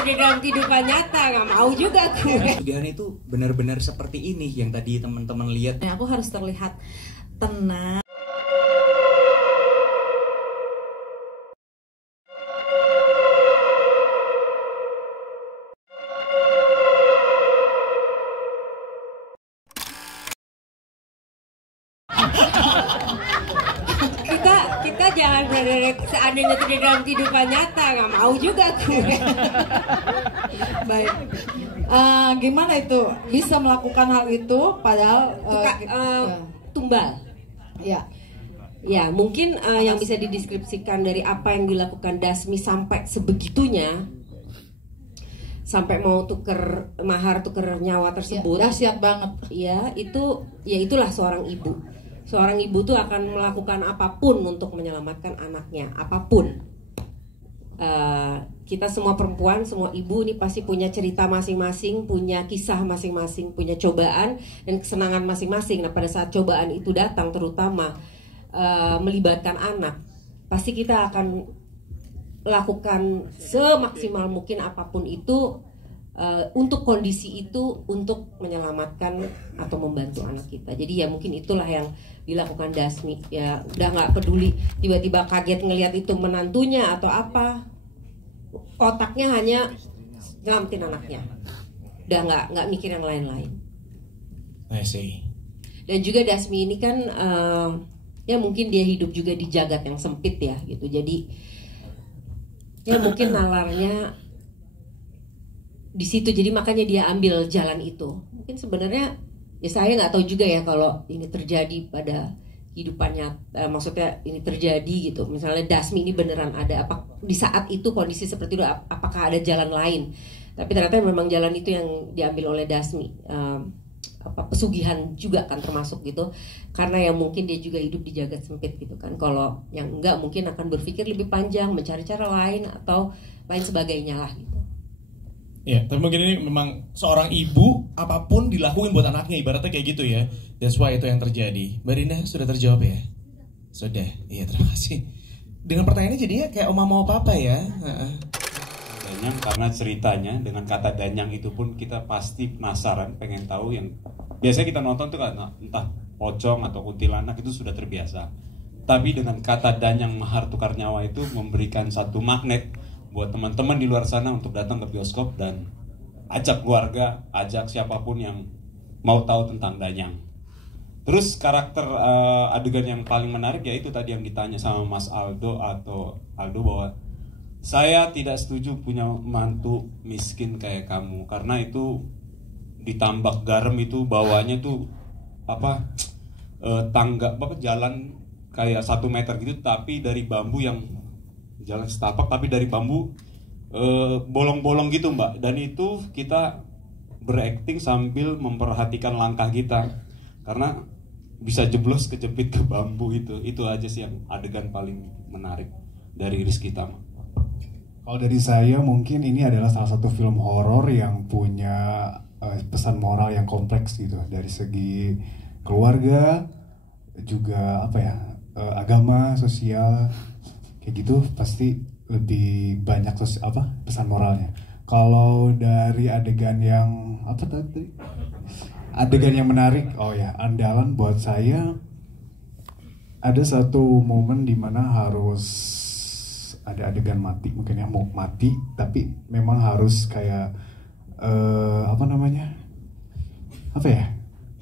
di dalam kehidupan nyata, nggak mau juga gue. Pesugihan itu benar-benar seperti ini yang tadi teman-teman lihat. Aku harus terlihat tenang. kita jangan seandainya di dalam kehidupan nyata, nggak mau juga gue. Baik. Gimana itu bisa melakukan hal itu padahal tumbal. Ya. Ya, mungkin yang bisa dideskripsikan dari apa yang dilakukan Dasmi sampai sebegitunya, sampai mau mahar tuker nyawa tersebut. Ya, dahsyat banget. Ya, itulah seorang ibu. Seorang ibu tuh akan melakukan apapun untuk menyelamatkan anaknya, apapun. Kita semua perempuan, semua ibu ini pasti punya cerita masing-masing, punya kisah masing-masing, punya cobaan dan kesenangan masing-masing. Nah, pada saat cobaan itu datang, terutama melibatkan anak, pasti kita akan lakukan semaksimal mungkin apapun itu untuk kondisi itu, untuk menyelamatkan atau membantu anak kita. Jadi ya mungkin itulah yang dilakukan Dasmi. Ya udah nggak peduli tiba-tiba kaget ngelihat itu menantunya atau apa, otaknya hanya nyelamatin anaknya, udah nggak mikir yang lain-lain. I see. Dan juga Dasmi ini kan ya mungkin dia hidup juga di jagat yang sempit ya gitu. Jadi ya mungkin nalarnya di situ, jadi makanya dia ambil jalan itu. Mungkin sebenarnya ya saya nggak tahu juga ya kalau ini terjadi pada kehidupannya, maksudnya ini terjadi gitu. Misalnya Dasmi ini beneran ada apa di saat itu kondisi seperti itu, apakah ada jalan lain? Tapi ternyata memang jalan itu yang diambil oleh Dasmi. Pesugihan juga kan termasuk gitu, karena yang mungkin dia juga hidup di jagat sempit gitu kan. Kalau yang enggak mungkin akan berpikir lebih panjang, mencari cara lain atau lain sebagainya lah gitu. Ya, tapi mungkin ini memang seorang ibu apapun dilakuin buat anaknya, ibaratnya kayak gitu ya. That's why itu yang terjadi. Mbak Rina sudah terjawab ya? Sudah, iya terima kasih. Dengan pertanyaannya jadinya kayak oma mau papa ya. Danyang, karena ceritanya dengan kata Danyang itu pun kita pasti penasaran, pengen tahu. Yang biasanya kita nonton tuh kan entah pocong atau kuntilanak itu sudah terbiasa. Tapi dengan kata Danyang mahar tukar nyawa itu memberikan satu magnet buat teman-teman di luar sana untuk datang ke bioskop dan ajak keluarga, ajak siapapun yang mau tahu tentang Danyang. Terus karakter adegan yang paling menarik yaitu tadi yang ditanya sama Mas Aldo bahwa saya tidak setuju punya mantu miskin kayak kamu, karena itu ditambak garam itu bawahnya tuh tangga jalan kayak 1 meter gitu, tapi dari bambu yang jalan setapak tapi dari bambu bolong-bolong gitu Mbak. Dan itu kita berakting sambil memperhatikan langkah kita karena bisa jeblos kejepit ke bambu itu. Itu aja sih yang adegan paling menarik dari Rizky Tama. Kalau dari saya mungkin ini adalah salah satu film horor yang punya pesan moral yang kompleks gitu, dari segi keluarga juga agama, sosial kayak gitu, pasti lebih banyak pesan moralnya. Kalau dari adegan yang adegan yang menarik, andalan buat saya ada satu momen dimana harus ada adegan mati, mungkin ya mau mati, tapi memang harus kayak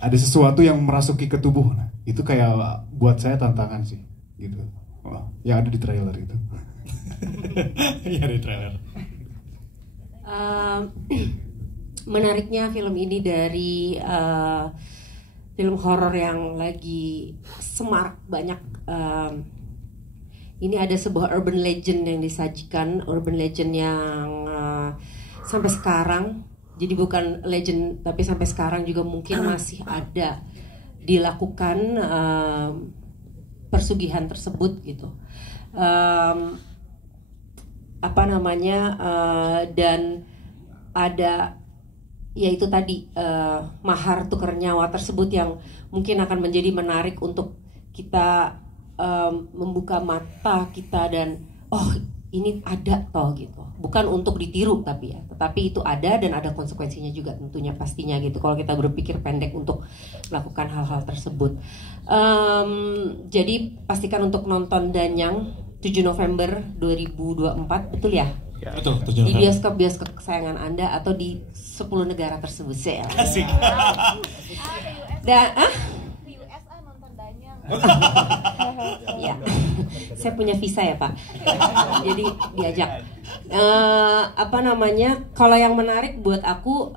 ada sesuatu yang merasuki ke tubuh. Nah, itu kayak buat saya tantangan sih, gitu. Yang ada di trailer itu. Iya di trailer. Menariknya film ini dari film horor yang lagi semarak banyak. Ini ada sebuah urban legend yang disajikan, urban legend yang sampai sekarang, jadi bukan legend tapi sampai sekarang juga mungkin masih ada dilakukan persugihan tersebut gitu. Dan ada yaitu tadi mahar tukar nyawa tersebut yang mungkin akan menjadi menarik untuk kita membuka mata kita dan ini ada toh gitu, bukan untuk ditiru tapi ya, tetapi itu ada dan ada konsekuensinya juga tentunya pastinya gitu kalau kita berpikir pendek untuk melakukan hal-hal tersebut. Jadi pastikan untuk nonton Danyang 7 November 2024, betul ya? Ya, betul, Di bioskop-bioskop kesayangan Anda atau di 10 negara tersebut. Asik. Ya, saya punya visa ya Pak, jadi diajak. Kalau yang menarik buat aku,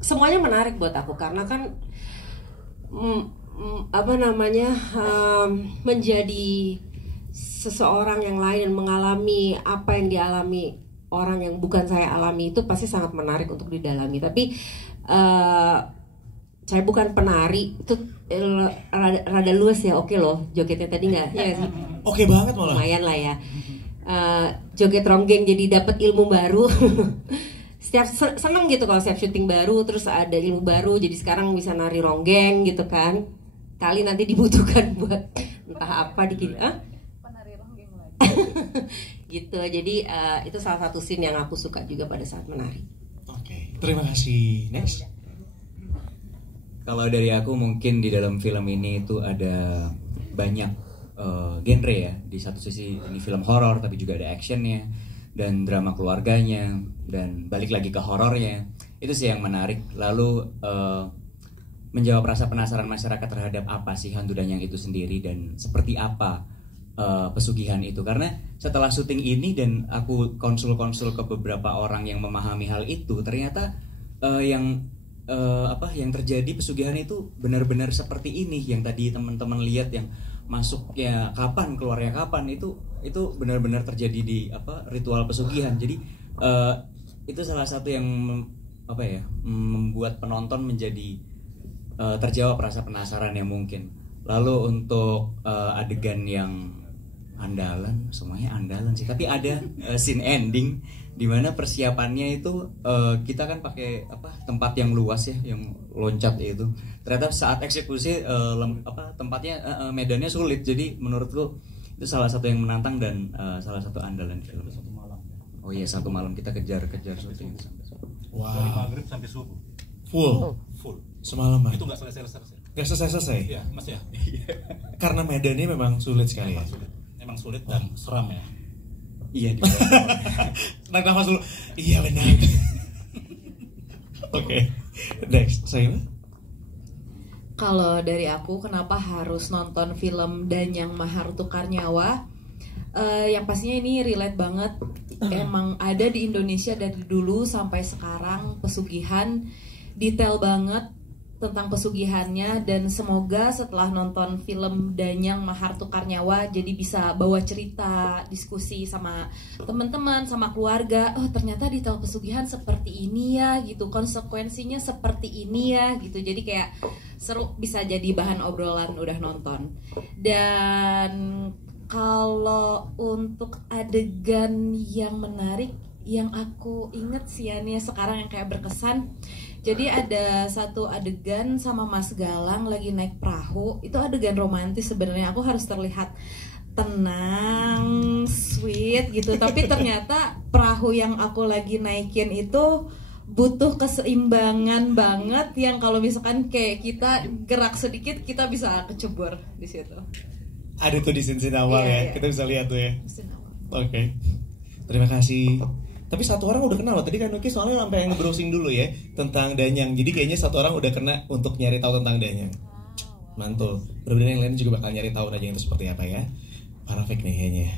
semuanya menarik buat aku karena kan menjadi seseorang yang lain mengalami apa yang dialami orang yang bukan saya alami itu pasti sangat menarik untuk didalami. Tapi saya bukan penari, itu rada luas ya, oke loh jogetnya tadi nggak? Ya sih. Oke banget malah. Lumayan lah ya. Joget ronggeng jadi dapat ilmu baru. Setiap seneng gitu kalau setiap syuting baru terus ada ilmu baru, jadi sekarang bisa nari ronggeng gitu kan. Kali nanti dibutuhkan buat entah apa dikit. Penari ronggeng lagi. Gitu. Jadi itu salah satu scene yang aku suka juga pada saat menari. Oke, terima kasih. Next. Kalau dari aku mungkin di dalam film ini itu ada banyak genre ya. Di satu sisi ini film horor tapi juga ada actionnya dan drama keluarganya dan balik lagi ke horornya. Itu sih yang menarik. Lalu menjawab rasa penasaran masyarakat terhadap apa sih hantu Danyang itu sendiri dan seperti apa pesugihan itu. Karena setelah syuting ini dan aku konsul-konsul ke beberapa orang yang memahami hal itu, ternyata yang terjadi pesugihan itu benar-benar seperti ini yang tadi teman-teman lihat, yang masuknya kapan keluarnya kapan, itu benar-benar terjadi di ritual pesugihan. Jadi itu salah satu yang membuat penonton menjadi terjawab rasa penasaran yang mungkin. Lalu untuk adegan yang andalan, semuanya andalan sih, tapi ada scene ending di mana persiapannya itu kita kan pakai tempat yang luas ya, yang loncat itu. Ternyata saat eksekusi tempatnya medannya sulit. Jadi menurutku itu salah satu yang menantang dan salah satu andalan di film. Oh iya, 1 malam kita kejar syuting sampai subuh. Wow. Dari maghrib sampai subuh. Full. Semalaman. Itu nggak selesai. Nggak selesai. Iya, Mas ya. Karena medannya memang sulit sekali. Emang sulit dan seram ya. Iya. Naik nafas dulu. Iya benar. Oke. Next, saya. Kalau dari aku, kenapa harus nonton film Danyang Mahar Tukar Nyawa? Yang pastinya ini relate banget. Emang ada di Indonesia dari dulu sampai sekarang pesugihan, detail banget tentang pesugihannya, dan semoga setelah nonton film Danyang Mahar Tukar Nyawa jadi bisa bawa cerita, diskusi sama teman-teman, sama keluarga. Oh ternyata detail pesugihan seperti ini ya gitu, konsekuensinya seperti ini ya gitu. Jadi kayak seru, bisa jadi bahan obrolan udah nonton. Dan kalau untuk adegan yang menarik yang aku inget sih ya nih sekarang yang kayak berkesan, jadi ada satu adegan sama Mas Galang lagi naik perahu. Itu adegan romantis sebenarnya. Aku harus terlihat tenang, sweet gitu. Tapi ternyata perahu yang aku lagi naikin itu butuh keseimbangan banget, yang kalau misalkan kayak kita gerak sedikit kita bisa kecebur di situ. Ada tuh di scene awal ya. Kita bisa lihat tuh ya. Oke. Terima kasih. Tapi satu orang udah kenal loh. Tadi kan Nuki soalnya sampai yang browsing dulu ya tentang Danyang. Jadi kayaknya satu orang udah kena untuk nyari tahu tentang Danyang. Mantul. Berbeda yang lain juga bakal nyari tahu Danyang itu seperti apa ya. Parafik nih kayaknya.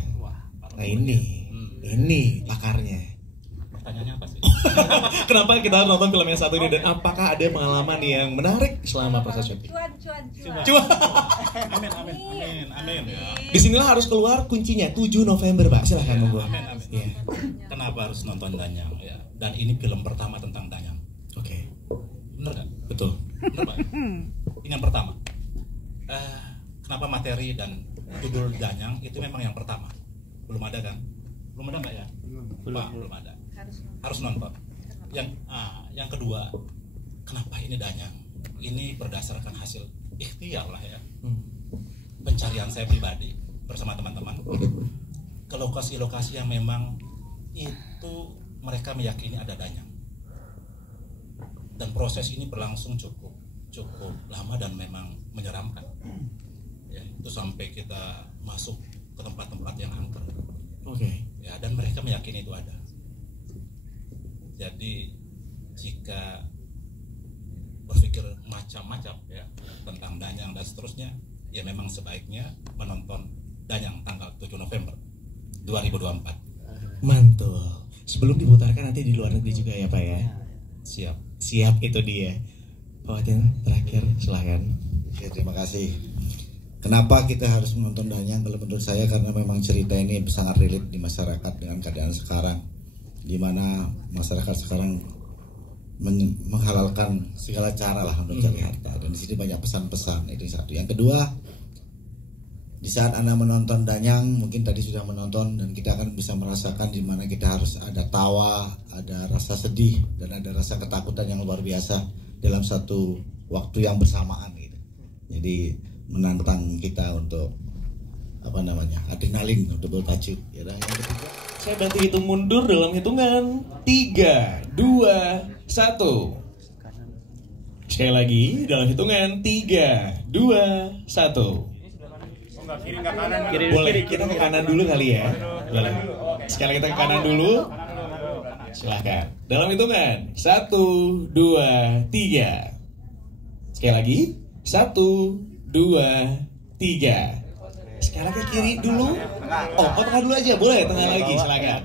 Nah ini pakarnya. Pertanyaannya apa sih? Kenapa kita nonton film yang satu ini, dan apakah ada pengalaman yang menarik selama proses syuting? Cuan. Amin ya. Disinilah harus keluar kuncinya 7 November Pak. Silahkan monggo. Amin. Ya. Kenapa harus nonton Danyang ya? Dan ini film pertama tentang Danyang. Oke. Bener kan? Betul. Bener Pak? Ini yang pertama. Kenapa materi dan judul Danyang itu memang yang pertama? Belum ada kan? Belum ada nggak ya? Belum ada. Harus nonton. Yang kedua, kenapa ini Danyang? Ini berdasarkan hasil ikhtiar lah ya. Pencarian saya pribadi bersama teman-teman ke lokasi-lokasi yang memang itu mereka meyakini ada danyang. Dan proses ini berlangsung cukup lama dan memang menyeramkan. Ya, itu sampai kita masuk ke tempat-tempat yang angker. Oke. Ya, dan mereka meyakini itu ada. Jadi jika berpikir macam-macam ya tentang danyang dan seterusnya, ya memang sebaiknya menonton danyang tanggal 7 November 2024. Mantul. Sebelum diputarkan nanti di luar negeri juga ya Pak ya. Siap itu dia. Pak Watin terakhir silahkan. Oke, terima kasih. Kenapa kita harus menonton danyang? Kalau menurut saya karena memang cerita ini sangat relate di masyarakat dengan keadaan sekarang, di mana masyarakat sekarang menghalalkan segala cara lah untuk cari harta, dan di sini banyak pesan-pesan. Itu satu. Yang kedua, di saat Anda menonton danyang, mungkin tadi sudah menonton, dan kita akan bisa merasakan di mana kita harus ada tawa, ada rasa sedih, dan ada rasa ketakutan yang luar biasa dalam satu waktu yang bersamaan gitu. Jadi menantang kita untuk adrenalin untuk berpacu. Ya, yang ketiga, saya bantu hitung mundur dalam hitungan 3, 2, 1. Sekali lagi dalam hitungan 3, 2, 1. Boleh kita ke kanan dulu kali ya. Boleh. Sekali kita ke kanan dulu. Silahkan. Dalam hitungan 1, 2, 3. Sekali lagi 1, 2, 3. Sekali lagi kiri dulu. Oh, tengah dulu aja. Boleh, tengah lagi. Silakan.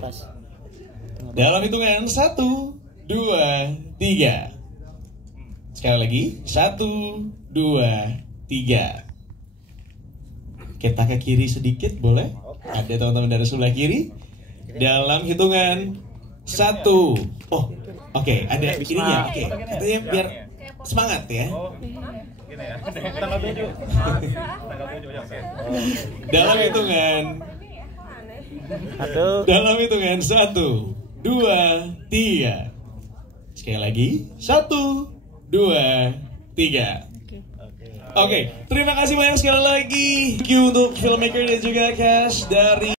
Dalam hitungan 1, 2, 3. Sekali lagi 1, 2, 3. Kita ke kiri sedikit boleh? Ada teman-teman dari sebelah kiri. Dalam hitungan 1. Oh, oke, ada ininya. Oke, katanya biar semangat ya. Dalam hitungan 1, 2, 3. Sekali lagi 1, 2, 3. Oke, terima kasih banyak sekali lagi. Thank you untuk filmmaker dan juga cast dari